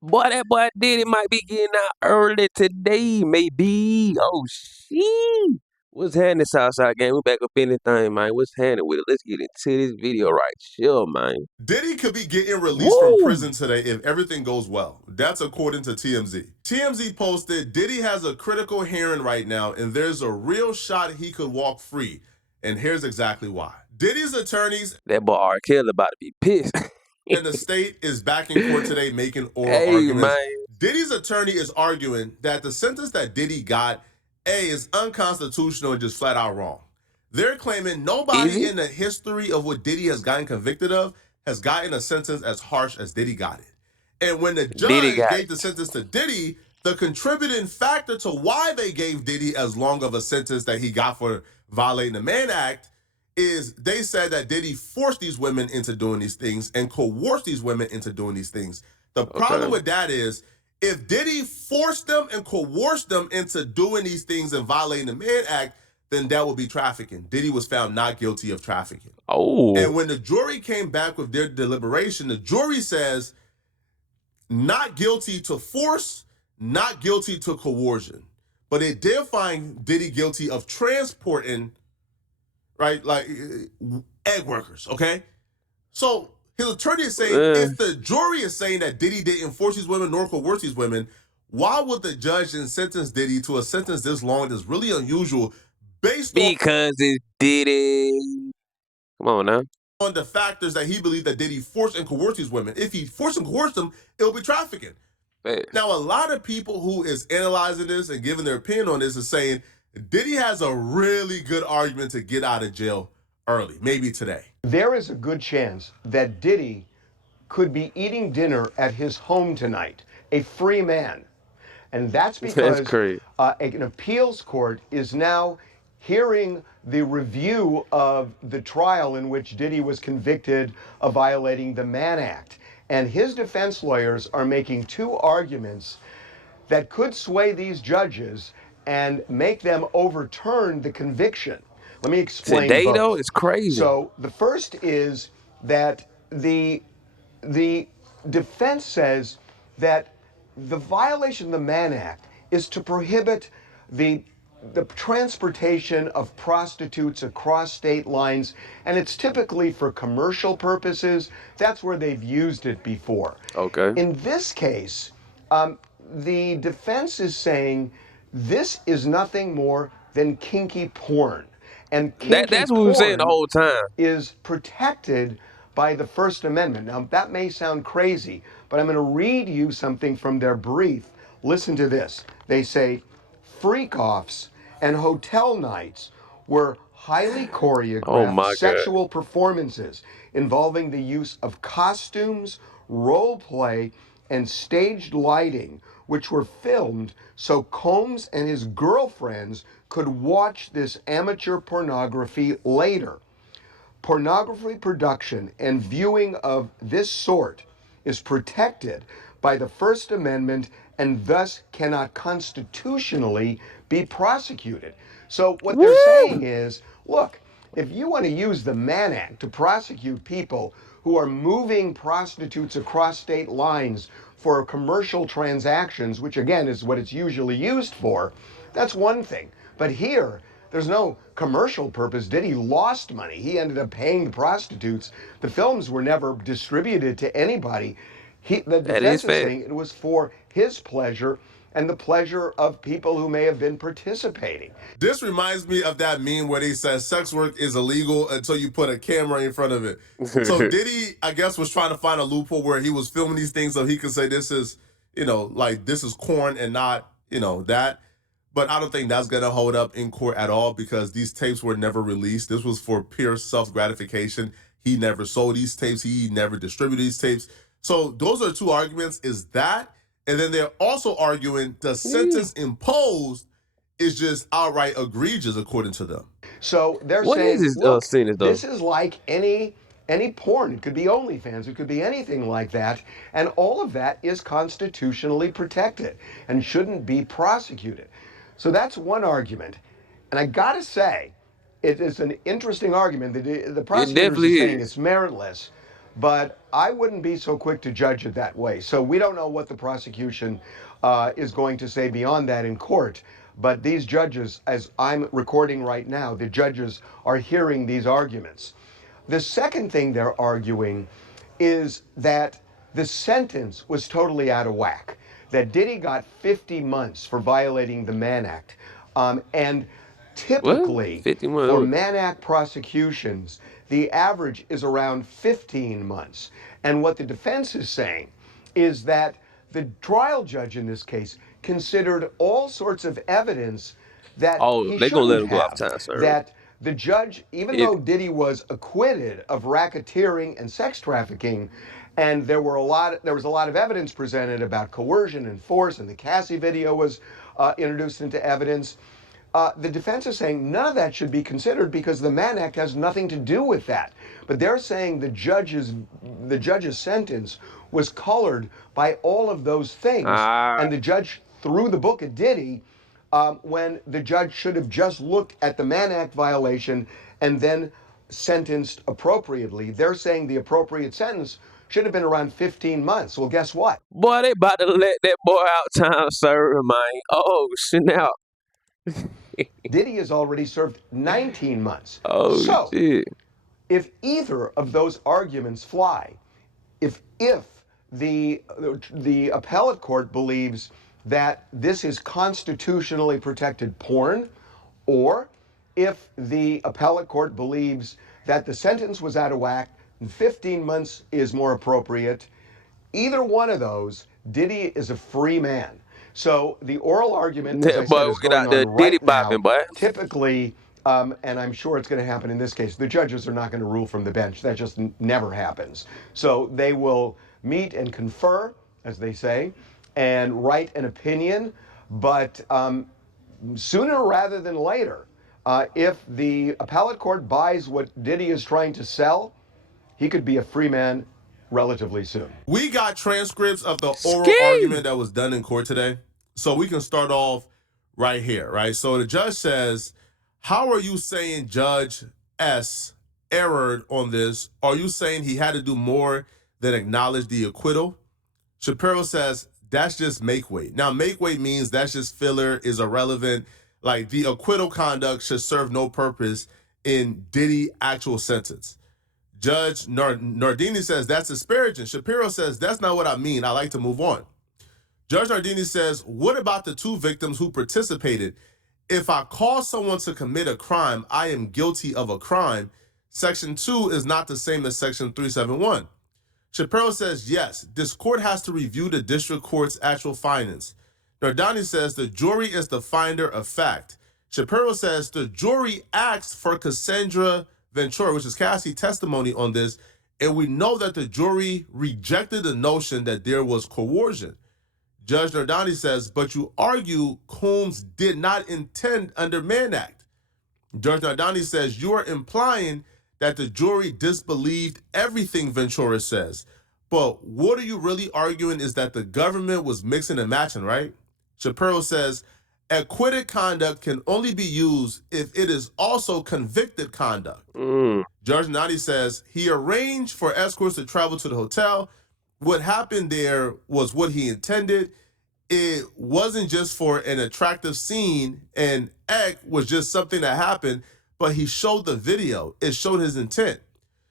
Boy, that boy Diddy might be getting out early today, maybe. Oh, shit. What's happening, Southside gang? We back up in this thing, man. What's happening with it? Let's get into this video right chill, man. Diddy could be getting released from Woo! prison today if everything goes well. That's according to TMZ. TMZ posted, Diddy has a critical hearing right now, and there's a real shot he could walk free. And here's exactly why. Diddy's attorneys That boy R. Kelly about to be pissed. and the state is back in court today making oral Hey, arguments. man. Diddy's attorney is arguing that the sentence that Diddy got, A, is unconstitutional and just flat out wrong. They're claiming Is nobody it? in the history of what Diddy has gotten convicted of has gotten a sentence as harsh as Diddy got it. And when the Diddy judge got gave it. the sentence to Diddy, the contributing factor to why they gave Diddy as long of a sentence that he got for violating the Mann Act is they said that Diddy forced these women into doing these things and coerced these women into doing these things. The problem Okay. with that is if Diddy forced them and coerced them into doing these things and violating the Mann Act, then that would be trafficking. Diddy was found not guilty of trafficking. Oh. And when the jury came back with their deliberation, the jury says not guilty to force, not guilty to coercion. But it did find Diddy guilty of transporting, right, like egg workers, okay? So his attorney is saying if the jury is saying that Diddy didn't force these women nor coerce these women, why would the judge then sentence Diddy to a sentence this long that's really unusual based Because it's Diddy. Come on now. on the factors that he believed that Diddy forced and coerced these women? If he forced and coerced them, it'll be trafficking. Now, a lot of people who is analyzing this and giving their opinion on this is saying Diddy has a really good argument to get out of jail early, maybe today. There is a good chance that Diddy could be eating dinner at his home tonight, a free man. And that's because an appeals court is now hearing the review of the trial in which Diddy was convicted of violating the Mann Act. And his defense lawyers are making two arguments that could sway these judges and make them overturn the conviction. Let me explain Today, both. though, it's crazy. So the first is that the defense says that the violation of the Mann Act is to prohibit the transportation of prostitutes across state lines, and it's typically for commercial purposes. That's where they've used it before. Okay. In this case, the defense is saying this is nothing more than kinky porn. And That's what we were saying the whole time. Is protected by the First Amendment. Now, that may sound crazy, but I'm going to read you something from their brief. Listen to this. They say, freak-offs and hotel nights were highly choreographed sexual performances involving the use of costumes, role play, and staged lighting, which were filmed so Combs and his girlfriends could watch this amateur pornography later. Pornography production and viewing of this sort is protected by the First Amendment and thus cannot constitutionally be prosecuted. So what they're saying is, look, if you want to use the Mann Act to prosecute people who are moving prostitutes across state lines for commercial transactions, which again is what it's usually used for, that's one thing. But here, there's no commercial purpose. Diddy lost money. He ended up paying the prostitutes. The films were never distributed to anybody. The defense is saying it was for his pleasure and the pleasure of people who may have been participating. This reminds me of that meme where they said sex work is illegal until you put a camera in front of it. So Diddy, I guess, was trying to find a loophole where he was filming these things so he could say this is, like this is corn and not, that. But I don't think that's going to hold up in court at all because these tapes were never released. This was for pure self-gratification. He never sold these tapes. He never distributed these tapes. So those are two arguments, is that, and then they're also arguing the sentence imposed is just outright egregious according to them. So they're saying, look, this is like any porn. It could be OnlyFans. It could be anything like that. And all of that is constitutionally protected and shouldn't be prosecuted. So that's one argument. And I got to say, it is an interesting argument. The prosecutor is saying it's meritless. but I wouldn't be so quick to judge it that way. So we don't know what the prosecution is going to say beyond that in court. But these judges, as I'm recording right now, the judges are hearing these arguments. The second thing they're arguing is that the sentence was totally out of whack, that Diddy got 50 months for violating the Mann Act. And What? typically, 51. for Mann Act prosecutions, the average is around 15 months. And what the defense is saying is that the trial judge in this case considered all sorts of evidence that Oh, he they gonna let shouldn't him go off have. time, sir. That the judge, even If though Diddy was acquitted of racketeering and sex trafficking, and there was a lot of evidence presented about coercion and force, and the Cassie video was introduced into evidence. The defense is saying none of that should be considered because the Mann Act has nothing to do with that. But they're saying the judge's sentence was colored by all of those things, and the judge threw the book at Diddy when the judge should have just looked at the Mann Act violation and then sentenced appropriately. They're saying the appropriate sentence should have been around 15 months. Well, guess what? boy, they about to let that boy out time serve, man. Oh, snap. Diddy has already served 19 months. Oh, So, shit. if either of those arguments fly, if the appellate court believes that this is constitutionally protected porn, or if the appellate court believes that the sentence was out of whack and 15 months is more appropriate, either one of those, Diddy is a free man. So the oral argument, as I That boy said, will is get going out there on Diddy right now. bopping, boy. Typically, and I'm sure it's going to happen in this case, the judges are not going to rule from the bench. That just never happens. So they will meet and confer, as they say, and write an opinion. But sooner rather than later, if the appellate court buys what Diddy is trying to sell, he could be a free man relatively soon. We got transcripts of the oral Ski. argument that was done in court today. So we can start off right here, right? So the judge says, how are you saying Judge S erred on this? Are you saying he had to do more than acknowledge the acquittal? Shapiro says, that's just make weight. Now, make weight means that's just filler, is irrelevant. Like the acquittal conduct should serve no purpose in Diddy actual sentence. Judge Nardini says that's disparaging. Shapiro says that's not what I mean. I like to move on. Judge Nardini says, what about the two victims who participated? If I cause someone to commit a crime, I am guilty of a crime. Section 2 is not the same as Section 371. Shapiro says, yes, this court has to review the district court's actual findings. Nardini says the jury is the finder of fact. Shapiro says the jury asked for Cassandra Ventura, which is Cassie's testimony on this, and we know that the jury rejected the notion that there was coercion. Judge Nardini says, but you argue Combs did not intend under Mann Act. Judge Nardini says, you are implying that the jury disbelieved everything Ventura says. But what are you really arguing is that the government was mixing and matching, right? Shapiro says, acquitted conduct can only be used if it is also convicted conduct. Judge Nardini says, he arranged for escorts to travel to the hotel. What happened there was what he intended. It wasn't just for an attractive scene, and act was just something that happened, but he showed the video. It showed his intent.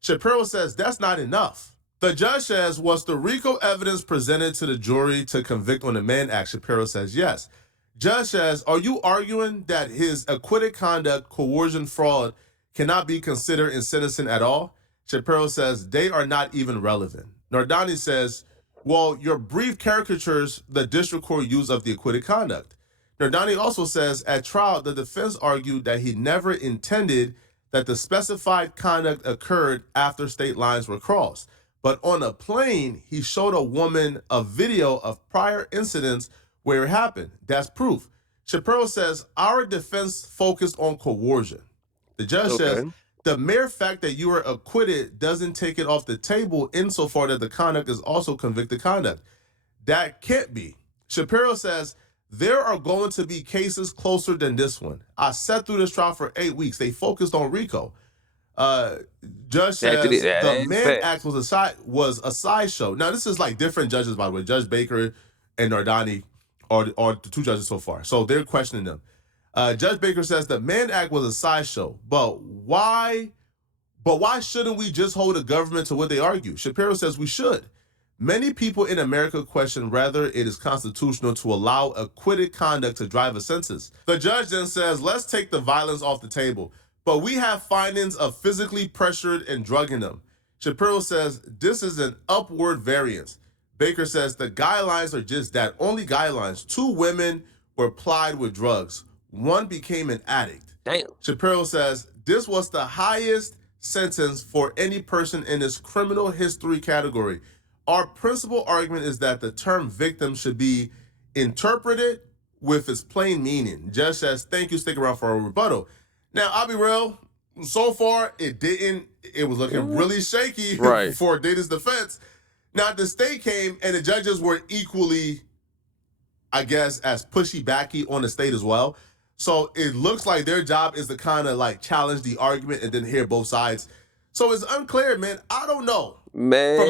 Shapiro says that's not enough. The judge says, was the RICO evidence presented to the jury to convict on the Mann Act? Shapiro says yes. Judge says, are you arguing that his acquitted conduct, coercion, fraud cannot be considered in sentencing at all? Shapiro says they are not even relevant. Nardini says, well, your brief caricatures the district court use of the acquitted conduct. Nardini also says, at trial, the defense argued that he never intended that the specified conduct occurred after state lines were crossed. But on a plane, he showed a woman a video of prior incidents where it happened. That's proof. Shapiro says, our defense focused on coercion. The judge says, the mere fact that you are acquitted doesn't take it off the table insofar that the conduct is also convicted conduct. That can't be. Shapiro says, there are going to be cases closer than this one. I sat through this trial for 8 weeks. They focused on RICO. Judge That's says the Mann Act facts. was a sideshow. Now this is like different judges, by the way. Judge Baker and Nardani are the two judges so far. So they're questioning them. Judge Baker says the Mann Act was a sideshow, but why? But why shouldn't we just hold the government to what they argue? Shapiro says we should. Many people in America question whether it is constitutional to allow acquitted conduct to drive a sentence. The judge then says, let's take the violence off the table, but we have findings of physically pressured and drugging them. Shapiro says, this is an upward variance. Baker says the guidelines are just that, only guidelines. 2 women were plied with drugs. 1 became an addict. Damn. Shapiro says, this was the highest sentence for any person in this criminal history category. Our principal argument is that the term victim should be interpreted with its plain meaning. Judge says, thank you, stick around for a rebuttal. Now, I'll be real, so far, it was looking really shaky Right. for Diddy's defense. Now, the state came and the judges were equally, I guess, as pushy-backy on the state as well. So it looks like their job is to kind of like challenge the argument and then hear both sides. So it's unclear, man. I don't know. Man.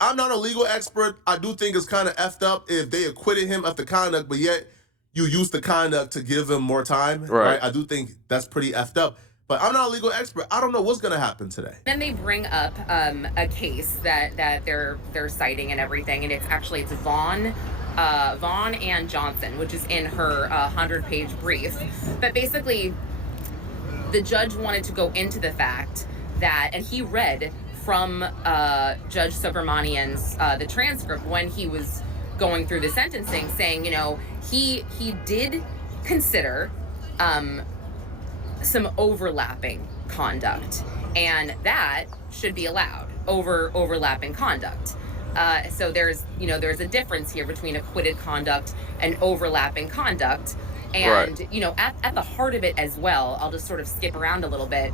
I'm not a legal expert. I do think it's kind of effed up if they acquitted him of the conduct, but yet you use the conduct to give him more time. Right? I do think that's pretty effed up. But I'm not a legal expert. I don't know what's going to happen today. Then they bring up a case that they're citing and everything, and it's Vaughn and Johnson, which is in her 100-page brief. But basically, the judge wanted to go into the fact that, and he read from Judge Subramanian's the transcript when he was going through the sentencing, saying, you know, he did consider some overlapping conduct, and that should be allowed overlapping conduct. So there's a difference here between acquitted conduct and overlapping conduct. And, right. you know, at the heart of it as well, I'll just sort of skip around a little bit.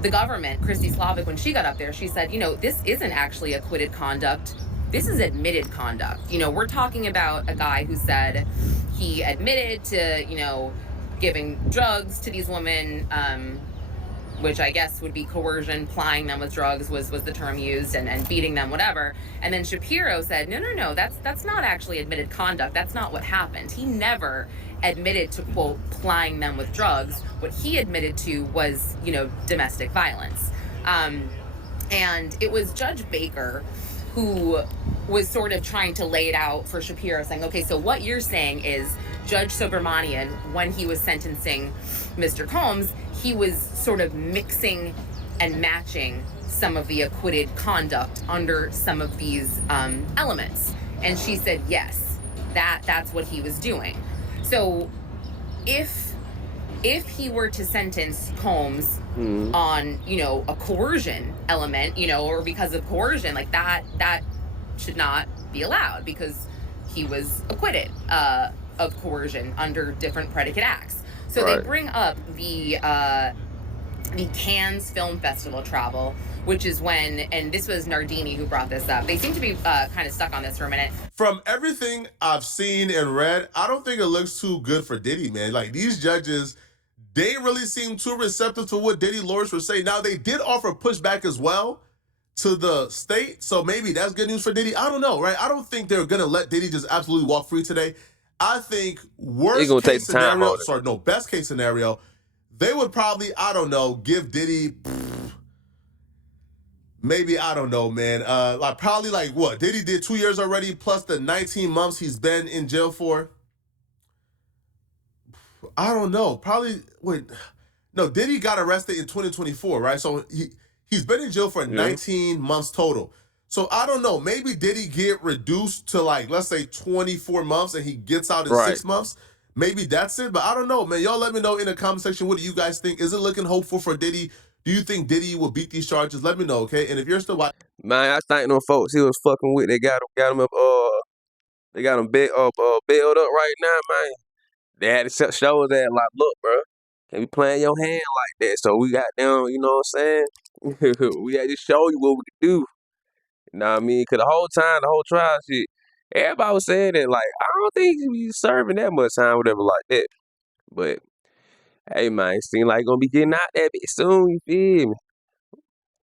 The government, Christy Slavic, when she got up there, she said, you know, this isn't actually acquitted conduct. This is admitted conduct. You know, we're talking about a guy who said he admitted to, you know, giving drugs to these women, which I guess would be coercion, plying them with drugs was the term used, and beating them, whatever. And then Shapiro said, no, that's not actually admitted conduct. That's not what happened. He never admitted to, quote, plying them with drugs. What he admitted to was, you know, domestic violence. And it was Judge Baker who was sort of trying to lay it out for Shapiro, saying, okay, so what you're saying is Judge Subramanian, when he was sentencing Mr. Combs, he was sort of mixing and matching some of the acquitted conduct under some of these elements. And she said, yes, that's what he was doing. So if he were to sentence Combs on, you know, a coercion element, you know, or because of coercion, like that should not be allowed because he was acquitted of coercion under different predicate acts. So they bring up the Cannes Film Festival travel, which is when, and this was Nardini who brought this up. They seem to be kind of stuck on this for a minute. From everything I've seen and read, I don't think it looks too good for Diddy, man. Like, these judges, they really seem too receptive to what Diddy lawyers were saying. Now, they did offer pushback as well to the state, so maybe that's good news for Diddy. I don't know, right? I don't think they're going to let Diddy just absolutely walk free today. I think best case scenario, they would probably, I don't know, give Diddy, maybe, I don't know, man. Probably what? Diddy did 2 years already, plus the 19 months he's been in jail for. I don't know. Probably, no, Diddy got arrested in 2024, right? So he's been in jail for 19 months total. So I don't know. Maybe Diddy get reduced to let's say 24 months and he gets out in 6 months. Maybe that's it. But I don't know, man. Y'all let me know in the comment section. What do you guys think? Is it looking hopeful for Diddy? Do you think Diddy will beat these charges? Let me know, okay? And if you're still watching, Man, I think them folks he was fucking with, they got him up, they got him bailed up right now, man. They had to show us that, like, look, bro, can't be playing your hand like that. So we got them, you know what I'm saying? We had to show you what we could do. You know what I mean? Because the whole time, the whole trial shit, everybody was saying that, like, I don't think he was serving that much time, whatever, like that. But Hey man, seem like gonna be getting out that bit soon, you feel me?